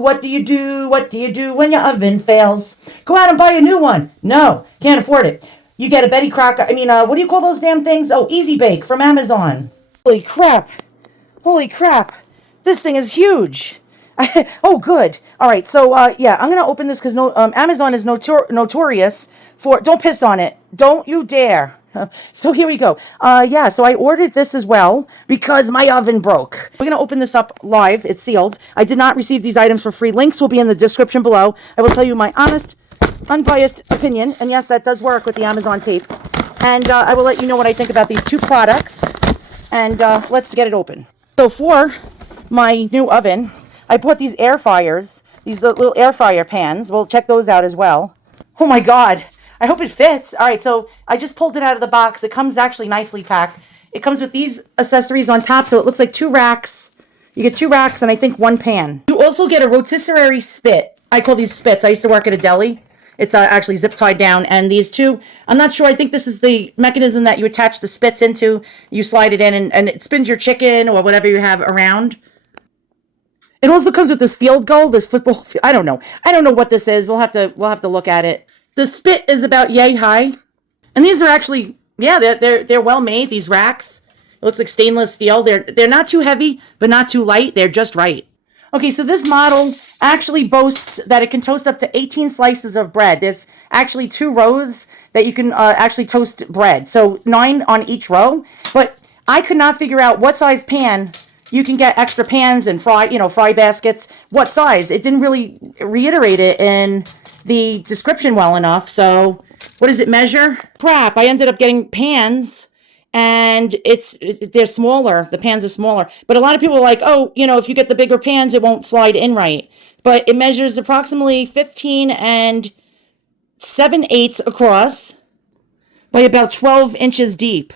What do you do? What do you do when your oven fails? Go out and buy a new one. No, can't afford it. You get a Betty Crocker. What do you call those damn things? Oh, Easy Bake from Amazon. Holy crap. Holy crap. This thing is huge. Oh, good. All right. So, yeah, I'm going to open this because Amazon is notorious for... Don't piss on it. Don't you dare. So here we go. Yeah, so I ordered this as well because my oven broke. We're going to open this up live. It's sealed. I did not receive these items for free. Links will be in the description below. I will tell you my honest, unbiased opinion. And yes, that does work with the Amazon tape. And I will let you know what I think about these two products. And let's get it open. So for my new oven, I bought these air fryers, these little air fryer pans. We'll check those out as well. Oh my God. I hope it fits. All right, so I just pulled it out of the box. It comes actually nicely packed. It comes with these accessories on top, so it looks like 2 racks. You get 2 racks and I think 1 pan. You also get a rotisserie spit. I call these spits. I used to work at a deli. It's actually zip tied down. And these 2, I'm not sure. I think this is the mechanism that you attach the spits into. You slide it in and it spins your chicken or whatever you have around. It also comes with this field goal, this football field. I don't know. I don't know what this is. We'll have to look at it. The spit is about yay high. And these are actually, yeah, they're well made, these racks. It looks like stainless steel. They're not too heavy, but not too light. They're just right. Okay, so this model actually boasts that it can toast up to 18 slices of bread. There's actually 2 rows that you can actually toast bread. So 9 on each row. But I could not figure out what size pan. You can get extra pans and fry baskets. What size? It didn't really reiterate it in the description well enough. So what does it measure? Crap, I ended up getting pans and they're smaller. The pans are smaller. But a lot of people are like, oh, if you get the bigger pans, it won't slide in right. But it measures approximately 15 and 7/8 across by about 12 inches deep.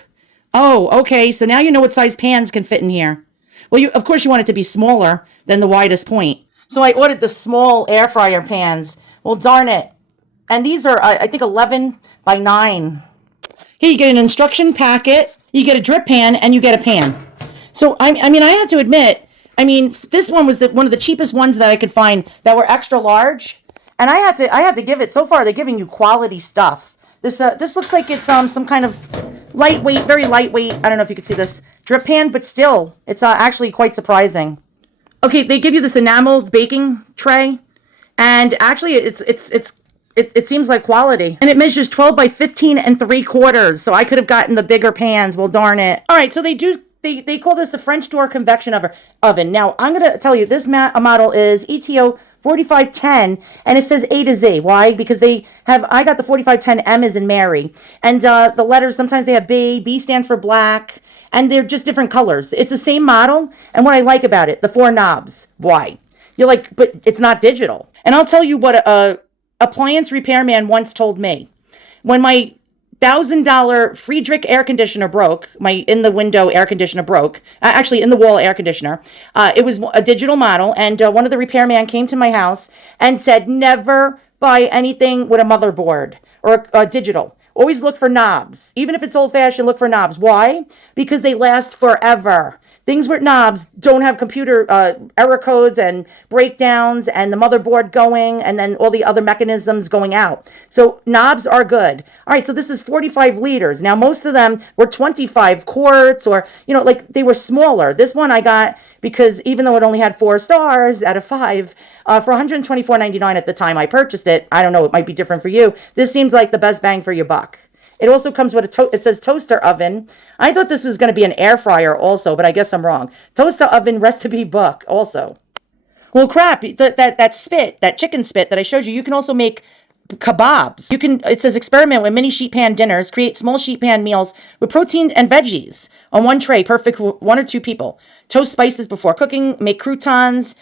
Oh, okay. So now you know what size pans can fit in here. Well, of course you want it to be smaller than the widest point. So I ordered the small air fryer pans. Well, darn it. And these are, I think, 11 by 9. Here you get an instruction packet, you get a drip pan, and you get a pan. So, I have to admit, this one was one of the cheapest ones that I could find that were extra large. And I had to give it, so far they're giving you quality stuff. This looks like it's some kind of lightweight, very lightweight, I don't know if you can see this, drip pan, but still, it's actually quite surprising. Okay, they give you this enameled baking tray, and actually it seems like quality. And it measures 12 by 15 and 3/4, so I could have gotten the bigger pans. Well, darn it. All right, so they call this a French door convection oven. Now, I'm going to tell you, this model is ETO-4510, and it says A to Z. Why? Because I got the 4510M as in Mary. And the letters, sometimes they have B stands for black, and they're just different colors. It's the same model, and what I like about it, the 4 knobs. Why? You're like, but it's not digital. And I'll tell you what a appliance repairman once told me. When my $1,000 Friedrich air conditioner broke, my in-the-window air conditioner broke, actually in-the-wall air conditioner. It was a digital model, and one of the repairman came to my house and said, never buy anything with a motherboard or digital. Always look for knobs. Even if it's old-fashioned, look for knobs. Why? Because they last forever. Things with knobs don't have computer error codes and breakdowns and the motherboard going and then all the other mechanisms going out. So knobs are good. All right, so this is 45 liters. Now, most of them were 25 quarts or, like they were smaller. This one I got because even though it only had 4 stars out of 5, for $124.99 at the time I purchased it, I don't know, it might be different for you. This seems like the best bang for your buck. It also comes with it says toaster oven. I thought this was going to be an air fryer also, but I guess I'm wrong. Toaster oven recipe book also. Well, crap, that spit, that chicken spit that I showed you can also make kebabs. It says experiment with mini sheet pan dinners, create small sheet pan meals with protein and veggies on one tray, perfect for 1 or 2 people. Toast spices before cooking, make croutons,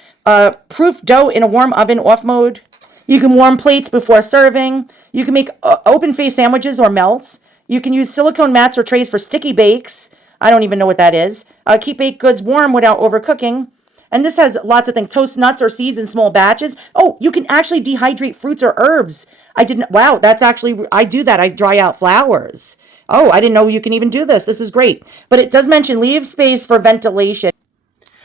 proof dough in a warm oven off mode. You can warm plates before serving. You can make open-faced sandwiches or melts. You can use silicone mats or trays for sticky bakes. I don't even know what that is. Keep baked goods warm without overcooking. And this has lots of things. Toast nuts or seeds in small batches. Oh, you can actually dehydrate fruits or herbs. Wow, I do that. I dry out flowers. Oh, I didn't know you can even do this. This is great. But it does mention leave space for ventilation.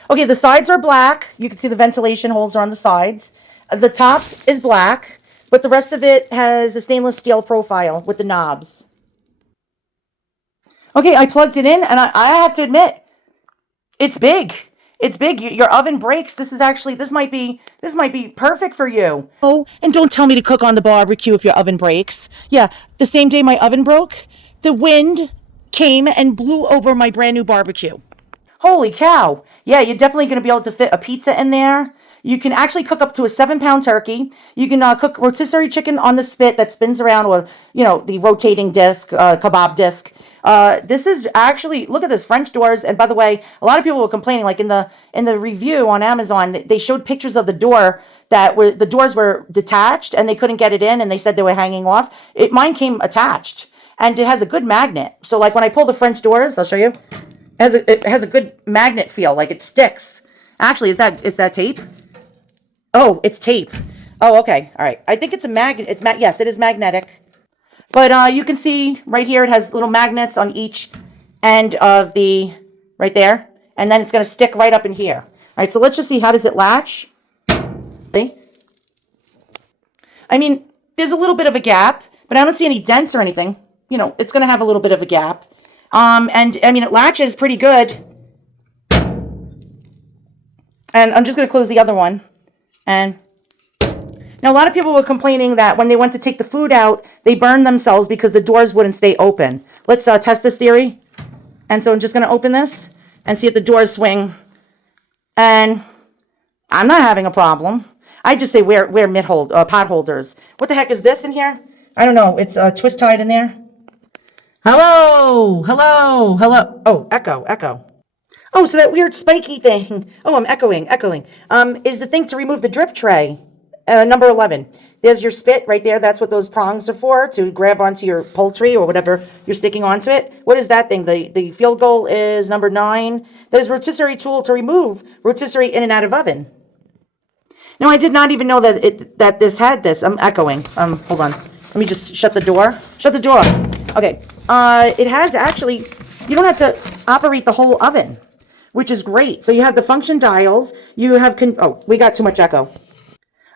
Okay, the sides are black. You can see the ventilation holes are on the sides. The top is black, but the rest of it has a stainless steel profile with the knobs. Okay, I plugged it in, and I have to admit, it's big. It's big. Your oven breaks. This might be perfect for you. Oh, and don't tell me to cook on the barbecue if your oven breaks. Yeah, the same day my oven broke, the wind came and blew over my brand new barbecue. Holy cow. Yeah, you're definitely going to be able to fit a pizza in there. You can actually cook up to a 7-pound turkey. You can cook rotisserie chicken on the spit that spins around with, the rotating disc, kebab disc. This is actually, look at this, French doors. And by the way, a lot of people were complaining, like in the review on Amazon, they showed pictures of the door the doors were detached and they couldn't get it in, and they said they were hanging off. Mine came attached, and it has a good magnet. So like when I pull the French doors, I'll show you. It has a good magnet feel, like it sticks. Actually, is that tape? Oh, it's tape. Oh, okay. All right. I think it's a magnet. Yes, it is magnetic. But you can see right here it has little magnets on each end of right there. And then it's going to stick right up in here. All right, so let's just see, how does it latch? See? I mean, there's a little bit of a gap, but I don't see any dents or anything. It's going to have a little bit of a gap. And I mean, it latches pretty good. And I'm just going to close the other one. And now a lot of people were complaining that when they went to take the food out, they burned themselves because the doors wouldn't stay open. Let's test this theory. And so I'm just going to open this and see if the doors swing. And I'm not having a problem. I just say wear pot holders. What the heck is this in here? I don't know. It's twist tied in there. Hello. Oh, echo. Oh, so that weird spiky thing. Oh, I'm echoing. Is the thing to remove the drip tray. Number 11. There's your spit right there. That's what those prongs are for, to grab onto your poultry or whatever you're sticking onto it. What is that thing? The field goal is number 9. There's rotisserie tool to remove rotisserie in and out of oven. Now, I did not even know that this had this. I'm echoing. Hold on. Let me just shut the door. Okay. It has actually, you don't have to operate the whole oven, which is great. So you have the function dials. You have, we got too much echo.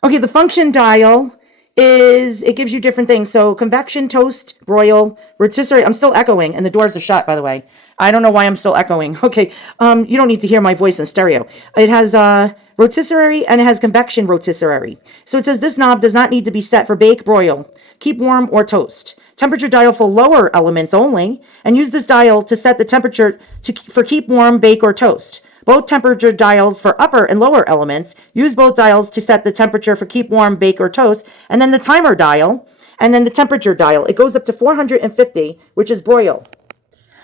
Okay, the function dial it gives you different things. So convection, toast, broil, rotisserie. I'm still echoing, and the doors are shut, by the way. I don't know why I'm still echoing. Okay, you don't need to hear my voice in stereo. It has rotisserie, and it has convection rotisserie. So it says this knob does not need to be set for bake, broil, keep warm, or toast. Temperature dial for lower elements only, and use this dial to set the temperature for keep warm, bake, or toast. Both temperature dials for upper and lower elements. Use both dials to set the temperature for keep warm, bake, or toast. And then the timer dial, and then the temperature dial. It goes up to 450, which is broil.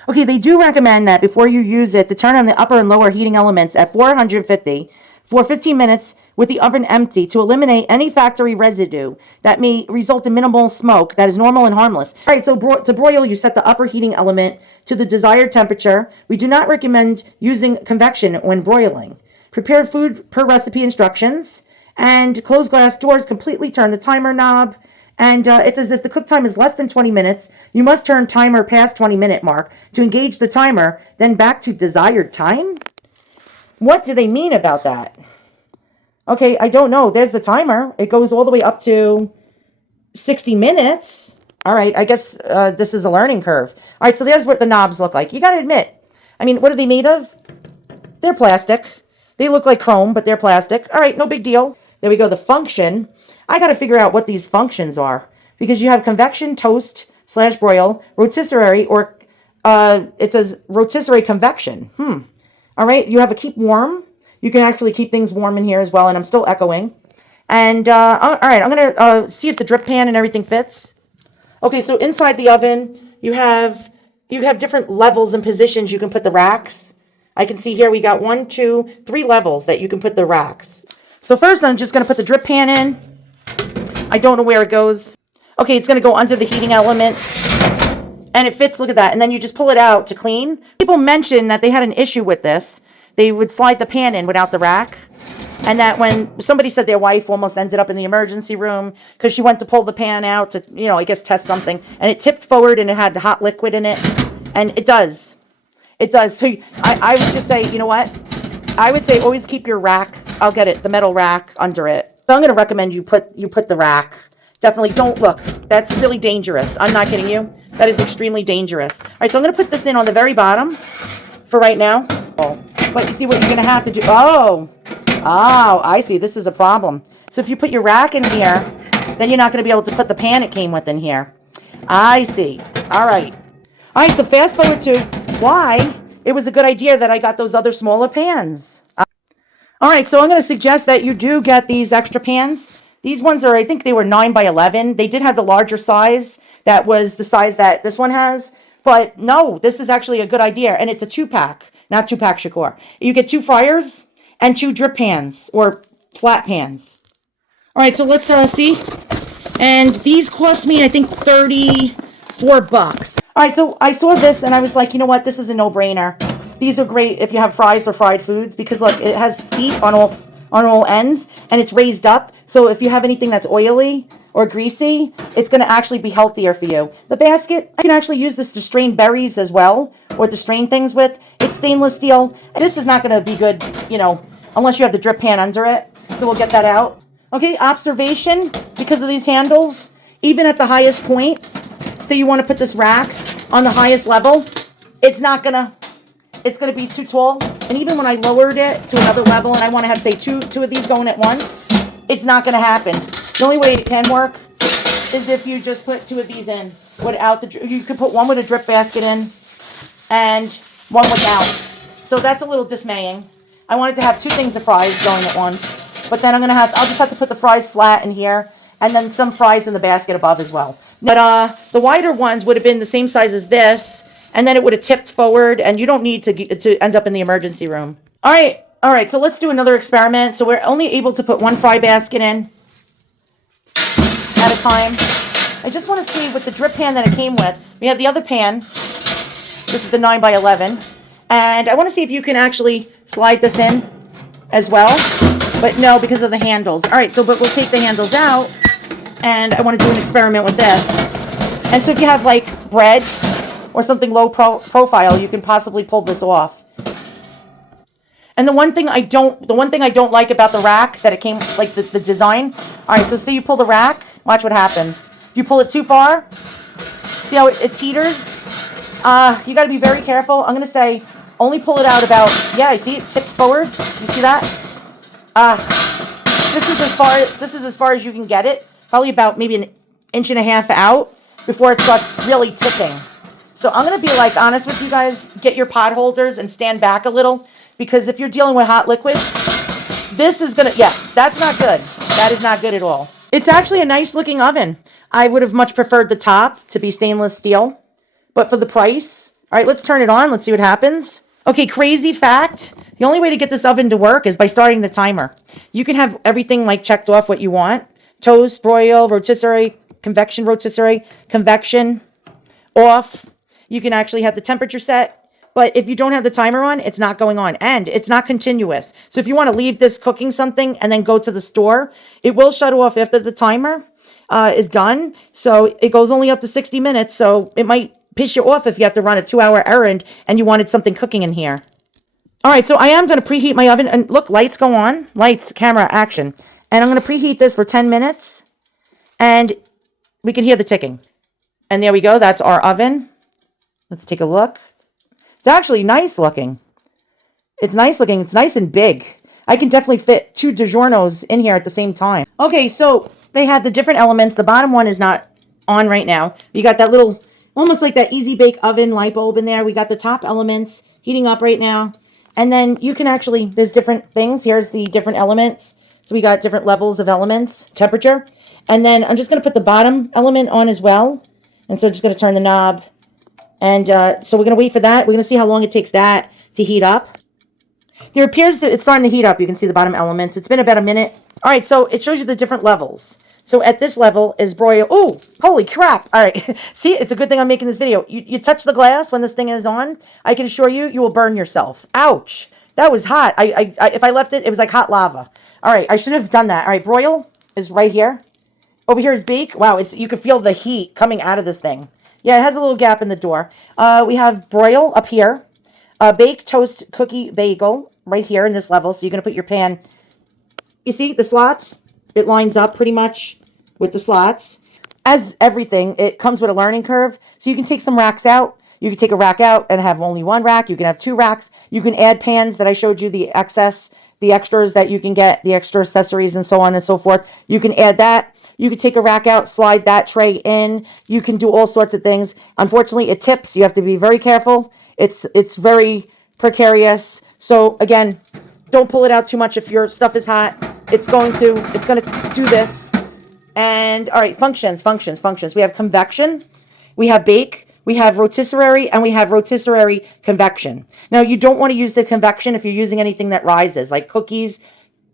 Okay, they do recommend that before you use it to turn on the upper and lower heating elements at 450 for 15 minutes with the oven empty to eliminate any factory residue that may result in minimal smoke that is normal and harmless. All right, so to broil, you set the upper heating element to the desired temperature. We do not recommend using convection when broiling. Prepared food per recipe instructions, and closed glass doors completely turn the timer knob. And it says if the cook time is less than 20 minutes, you must turn timer past 20-minute mark to engage the timer, then back to desired time. What do they mean about that? Okay, I don't know. There's the timer. It goes all the way up to 60 minutes. All right, I guess this is a learning curve. All right, so there's what the knobs look like. You got to admit, I mean, what are they made of? They're plastic. They look like chrome, but they're plastic. All right, no big deal. There we go, the function. I got to figure out what these functions are, because you have convection, toast, / broil, rotisserie, or it says rotisserie convection. All right, you have a keep warm. You can actually keep things warm in here as well, and I'm still echoing. And, all right, I'm going to see if the drip pan and everything fits. Okay, so inside the oven, you have different levels and positions you can put the racks. I can see here we got 1, 2, 3 levels that you can put the racks. So first, I'm just going to put the drip pan in. I don't know where it goes. Okay, it's going to go under the heating element. And it fits, look at that. And then you just pull it out to clean. People mentioned that they had an issue with this. They would slide the pan in without the rack. And that when somebody said their wife almost ended up in the emergency room because she went to pull the pan out to, I guess test something. And it tipped forward and it had the hot liquid in it. And it does. It does. So I would just say, you know what? I would say always keep your rack. I'll get it, the metal rack under it. So I'm going to recommend you put the rack. Definitely don't look. That's really dangerous. I'm not kidding you. That is extremely dangerous. All right, so I'm going to put this in on the very bottom for right now. Oh, but you see what you're going to have to do. Oh, I see. This is a problem. So if you put your rack in here, then you're not going to be able to put the pan it came with in here. I see. All right. All right, so fast forward to why it was a good idea that I got those other smaller pans. All right, so I'm going to suggest that you do get these extra pans. These ones are, I think they were 9 by 11. They did have the larger size. That was the size that this one has. But no, this is actually a good idea. And it's a 2-pack, not 2-pack Shakur. You get 2 fryers and 2 drip pans or flat pans. All right, so let's see. And these cost me, I think, $34. All right, so I saw this and I was like, you know what? This is a no-brainer. These are great if you have fries or fried foods because, look, it has feet on all ends and it's raised up. So if you have anything that's oily or greasy, it's going to actually be healthier for you. The basket, I can actually use this to strain berries as well or to strain things with. It's stainless steel. And this is not going to be good, you know, unless you have the drip pan under it. So we'll get that out. Okay, observation, because of these handles, even at the highest point, so you want to put this rack on the highest level, it's going to be too tall. And even when I lowered it to another level and I want to have, say, two of these going at once, it's not going to happen. The only way it can work is if you just put 2 of these in without you could put one with a drip basket in and one without. So that's a little dismaying. I wanted to have 2 things of fries going at once. But then I'll just have to put the fries flat in here and then some fries in the basket above as well. But the wider ones would have been the same size as this, and then it would have tipped forward, and you don't need to end up in the emergency room. All right, so let's do another experiment. So we're only able to put 1 fry basket in at a time. I just want to see with the drip pan that it came with. We have the other pan. This is the 9 by 11. And I want to see if you can actually slide this in as well. But no, because of the handles. All right, but we'll take the handles out, and I want to do an experiment with this. And so if you have like bread or something low profile, you can possibly pull this off. And the one thing I don't like about the rack that it came, like the design. All right, so say you pull the rack, watch what happens. If you pull it too far, see how it teeters? You got to be very careful. I'm gonna say only pull it out about, yeah, I see it tips forward. You see that? This is as far as you can get it. Probably about maybe 1.5 inches out before it starts really tipping. So I'm going to be like honest with you guys. Get your pot holders and stand back a little, because if you're dealing with hot liquids, this is going to, yeah, that's not good. That is not good at all. It's actually a nice looking oven. I would have much preferred the top to be stainless steel, but for the price. All right, let's turn it on. Let's see what happens. Okay, crazy fact. The only way to get this oven to work is by starting the timer. You can have everything like checked off what you want. Toast, broil, rotisserie, convection rotisserie, convection, off. You can actually have the temperature set. But if you don't have the timer on, it's not going on. And it's not continuous. So if you want to leave this cooking something and then go to the store, it will shut off after the timer is done. So it goes only up to 60 minutes. So it might piss you off if you have to run a 2-hour errand and you wanted something cooking in here. All right, so I am going to preheat my oven. And look, lights go on. Lights, camera, action. And I'm going to preheat this for 10 minutes. And we can hear the ticking. And there we go. That's our oven. Let's take a look. It's actually nice looking. It's nice looking. It's nice and big. I can definitely fit 2 DiGiorno's in here at the same time. Okay, so they have the different elements. The bottom one is not on right now. You got that little, almost like that Easy Bake Oven light bulb in there. We got the top elements heating up right now. And then you can actually, there's different things. Here's the different elements. So we got different levels of elements, temperature. And then I'm just going to put the bottom element on as well. And so I'm just going to turn the knob. And so we're going to wait for that. We're going to see how long it takes that to heat up. There appears that it's starting to heat up. You can see the bottom elements. It's been about a minute. All right, so it shows you the different levels. So at this level is broil. Oh, holy crap. All right. See, it's a good thing I'm making this video. You touch the glass when this thing is on. I can assure you, you will burn yourself. Ouch. That was hot. If I left it, it was like hot lava. All right. I should have done that. All right. Broil is right here. Over here is bake. Wow. You can feel the heat coming out of this thing. Yeah, it has a little gap in the door. We have broil up here. Bake, toast, cookie, bagel. right here in this level. So you're going to put your pan, you see the slots? It lines up pretty much with the slots. As everything, it comes with a learning curve. So you can take some racks out. You can take a rack out and have only one rack. You can have two racks. You can add pans that I showed you, the excess, the extras that you can get, the extra accessories and so on and so forth. You can add that. You can take a rack out, slide that tray in. You can do all sorts of things. Unfortunately, it tips. You have to be very careful. It's very precarious. So again, don't pull it out too much if your stuff is hot. It's going to do this. And all right, functions. We have convection, we have bake, we have rotisserie, and we have rotisserie convection. Now, you don't want to use the convection if you're using anything that rises, like cookies,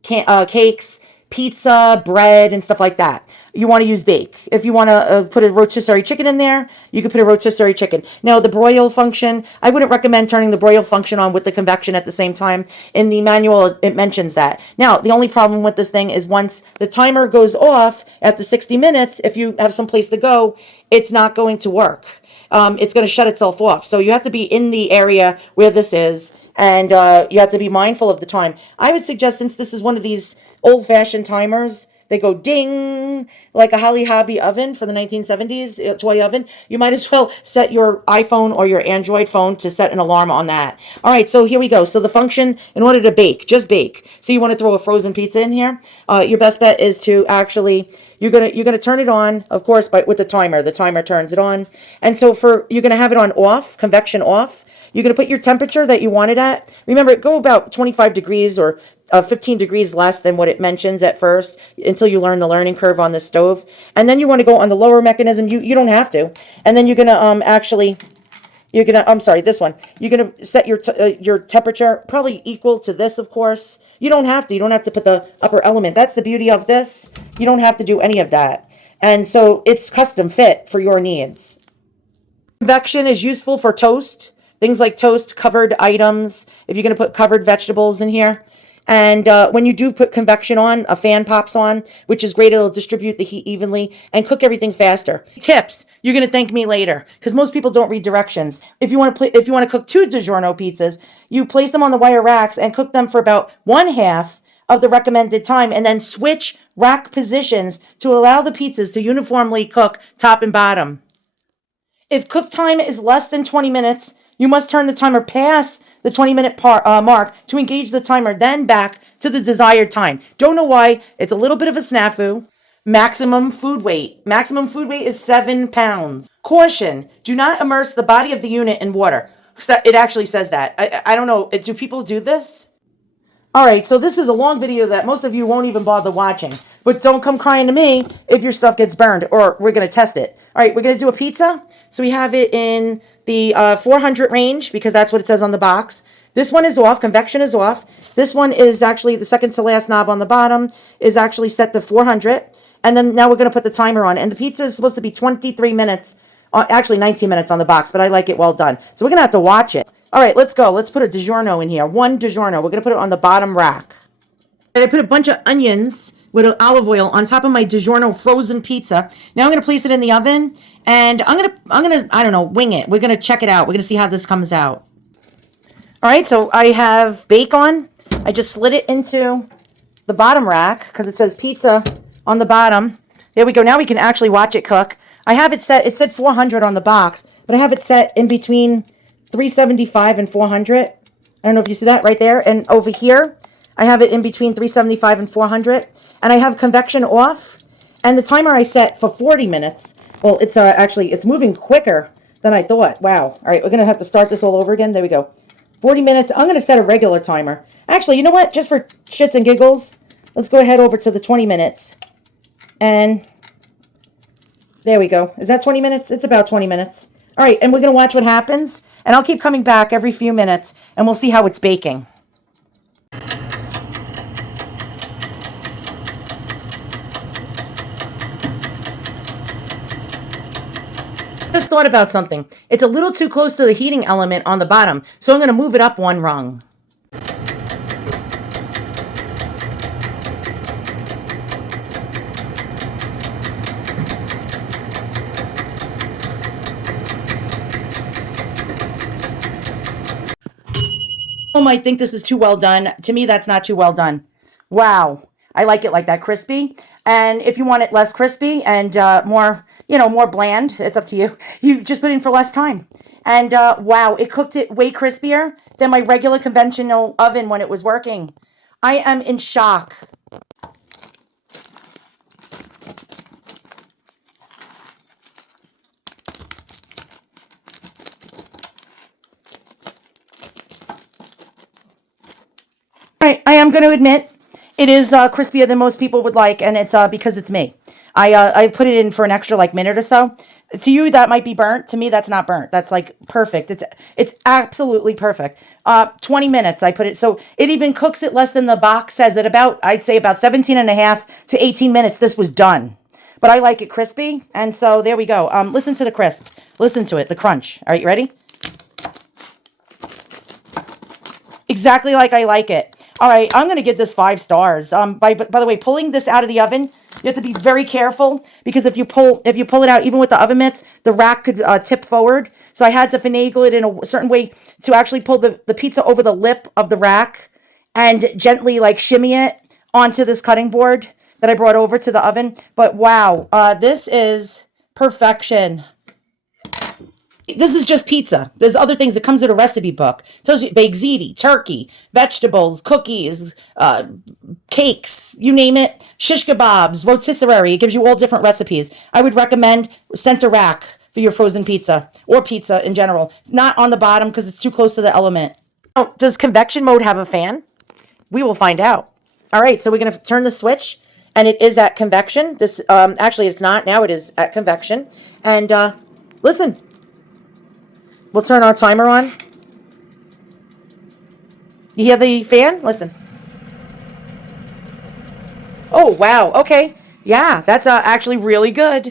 cakes, pizza, bread, and stuff like that. You want to use bake. If you want to put a rotisserie chicken in there, you can put a rotisserie chicken. Now, the broil function, I wouldn't recommend turning the broil function on with the convection at the same time. In the manual, it mentions that. Now, the only problem with this thing is once the timer goes off at the 60 minutes, if you have some place to go, it's not going to work. It's going to shut itself off. So you have to be in the area where this is, and you have to be mindful of the time. I would suggest, since this is one of these old-fashioned timers, they go ding, like a Holly Hobby oven for the 1970s, toy oven. You might as well set your iPhone or your Android phone to set an alarm on that. All right, so here we go. So the function, in order to bake, just bake. So you want to throw a frozen pizza in here. Your best bet is to actually, you're gonna turn it on, of course, with the timer. The timer turns it on. And so you're gonna have it on off, convection off. You're going to put your temperature that you want it at. Remember, go about 25 degrees or 15 degrees less than what it mentions at first until you learn the learning curve on the stove. And then you want to go on the lower mechanism. You don't have to. And then you're going to I'm sorry, this one. You're going to set your temperature probably equal to this, of course. You don't have to. You don't have to put the upper element. That's the beauty of this. You don't have to do any of that. And so it's custom fit for your needs. Convection is useful for toast. Things like toast, covered items, if you're going to put covered vegetables in here. And when you do put convection on, a fan pops on, which is great. It'll distribute the heat evenly and cook everything faster. Tips, you're going to thank me later, because most people don't read directions. If you want to cook 2 DiGiorno pizzas, you place them on the wire racks and cook them for about 1/2 of the recommended time, and then switch rack positions to allow the pizzas to uniformly cook top and bottom. If cook time is less than 20 minutes, you must turn the timer past the 20-minute mark to engage the timer, then back to the desired time. Don't know why. It's a little bit of a snafu. Maximum food weight. Maximum food weight is 7 pounds. Caution, do not immerse the body of the unit in water. It actually says that. I don't know. Do people do this? All right, so this is a long video that most of you won't even bother watching. But don't come crying to me if your stuff gets burned, or we're going to test it. All right, we're going to do a pizza. So we have it in the 400 range, because that's what it says on the box. This one is off. Convection is off. This one is actually the second to last knob on the bottom is actually set to 400. And then now we're going to put the timer on. And the pizza is supposed to be 23 minutes, actually 19 minutes on the box, but I like it well done. So we're going to have to watch it. All right, let's go. Let's put a DiGiorno in here. 1 DiGiorno. We're going to put it on the bottom rack. And I put a bunch of onions with olive oil on top of my DiGiorno frozen pizza. Now I'm going to place it in the oven, and I'm going to, I don't know, wing it. We're going to check it out. We're going to see how this comes out. All right, so I have bake on. I just slid it into the bottom rack because it says pizza on the bottom. There we go. Now we can actually watch it cook. I have it set, it said 400 on the box, but I have it set in between 375 and 400. I don't know if you see that right there. And over here, I have it in between 375 and 400. And I have convection off. And the timer I set for 40 minutes. Well, it's it's moving quicker than I thought. Wow. All right, we're going to have to start this all over again. There we go. 40 minutes. I'm going to set a regular timer. Actually, you know what? Just for shits and giggles, let's go ahead over to the 20 minutes. And there we go. Is that 20 minutes? It's about 20 minutes. All right, and we're going to watch what happens. And I'll keep coming back every few minutes, and we'll see how it's baking. Just thought about something. It's a little too close to the heating element on the bottom, so I'm going to move it up 1 rung. might think this is too well done. To me, that's not too well done. Wow. I like it like that, crispy. And if you want it less crispy and more, more bland, it's up to you. You just put it in for less time. And wow, it cooked it way crispier than my regular conventional oven when it was working. I am in shock. All right, I am going to admit it is crispier than most people would like, and it's because it's me. I put it in for an extra minute or so. To you, that might be burnt. To me, that's not burnt. That's perfect. It's absolutely perfect. 20 minutes I put it. So it even cooks it less than the box says it about. I'd say about 17 and a half to 18 minutes this was done. But I like it crispy. And so there we go. Listen to the crisp. Listen to it, the crunch. All right, you ready? Exactly like I like it. All right, I'm going to give this 5 stars. By the way, pulling this out of the oven, you have to be very careful because if you pull it out, even with the oven mitts, the rack could tip forward. So I had to finagle it in a certain way to actually pull the pizza over the lip of the rack and gently shimmy it onto this cutting board that I brought over to the oven. But wow, this is perfection. This is just pizza. There's other things that comes with a recipe book. It tells you baked ziti, turkey, vegetables, cookies, cakes, you name it. Shish kebabs, rotisserie. It gives you all different recipes. I would recommend center rack for your frozen pizza or pizza in general. Not on the bottom because it's too close to the element. Oh, does convection mode have a fan? We will find out. All right, so we're going to turn the switch, and it is at convection. This actually, it's not. Now it is at convection. And listen. We'll turn our timer on. You hear the fan? Listen. Oh, wow. Okay. Yeah, that's actually really good.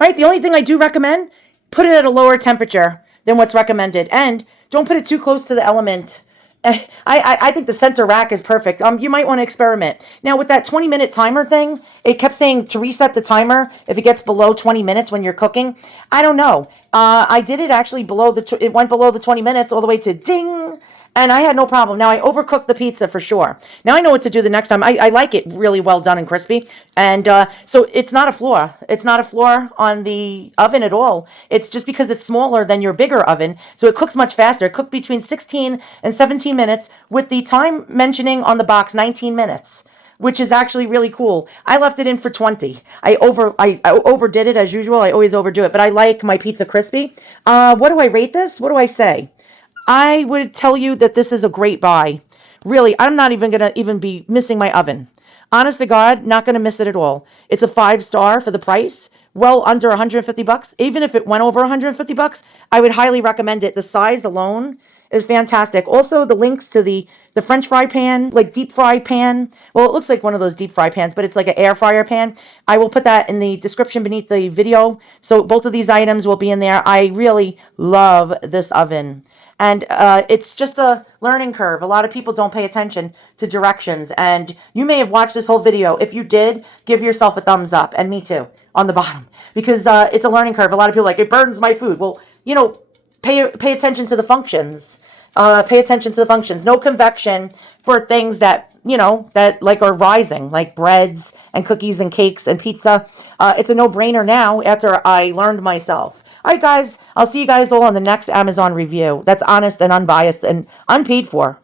All right, the only thing I do recommend, put it at a lower temperature than what's recommended. And don't put it too close to the element. I think the center rack is perfect. You might want to experiment. Now, with that 20-minute timer thing, it kept saying to reset the timer if it gets below 20 minutes when you're cooking. I don't know. I did it actually it went below the 20 minutes all the way to ding, and I had no problem. Now, I overcooked the pizza for sure. Now, I know what to do the next time. I like it really well done and crispy. And so it's not a flaw. It's not a flaw on the oven at all. It's just because it's smaller than your bigger oven. So it cooks much faster. It cooked between 16 and 17 minutes with the time mentioning on the box 19 minutes. Which is actually really cool. I left it in for 20. I overdid it as usual. I always overdo it. But I like my pizza crispy. What do I rate this? What do I say? I would tell you that this is a great buy. Really, I'm not even going to be missing my oven. Honest to God, not going to miss it at all. It's a 5-star for the price. Well under $150. Even if it went over $150, I would highly recommend it. The size alone is fantastic. Also, the links to the French fry pan, deep fry pan. Well, it looks like one of those deep fry pans, but it's like an air fryer pan. I will put that in the description beneath the video. So both of these items will be in there. I really love this oven. And it's just a learning curve. A lot of people don't pay attention to directions. And you may have watched this whole video. If you did, give yourself a thumbs up. And me too, on the bottom. Because it's a learning curve. A lot of people are like, it burns my food. Well, pay attention to the functions. Pay attention to the functions. No convection for things that, are rising, like breads and cookies and cakes and pizza. It's a no-brainer now after I learned myself. All right, guys, I'll see you guys all on the next Amazon review. That's honest and unbiased and unpaid for.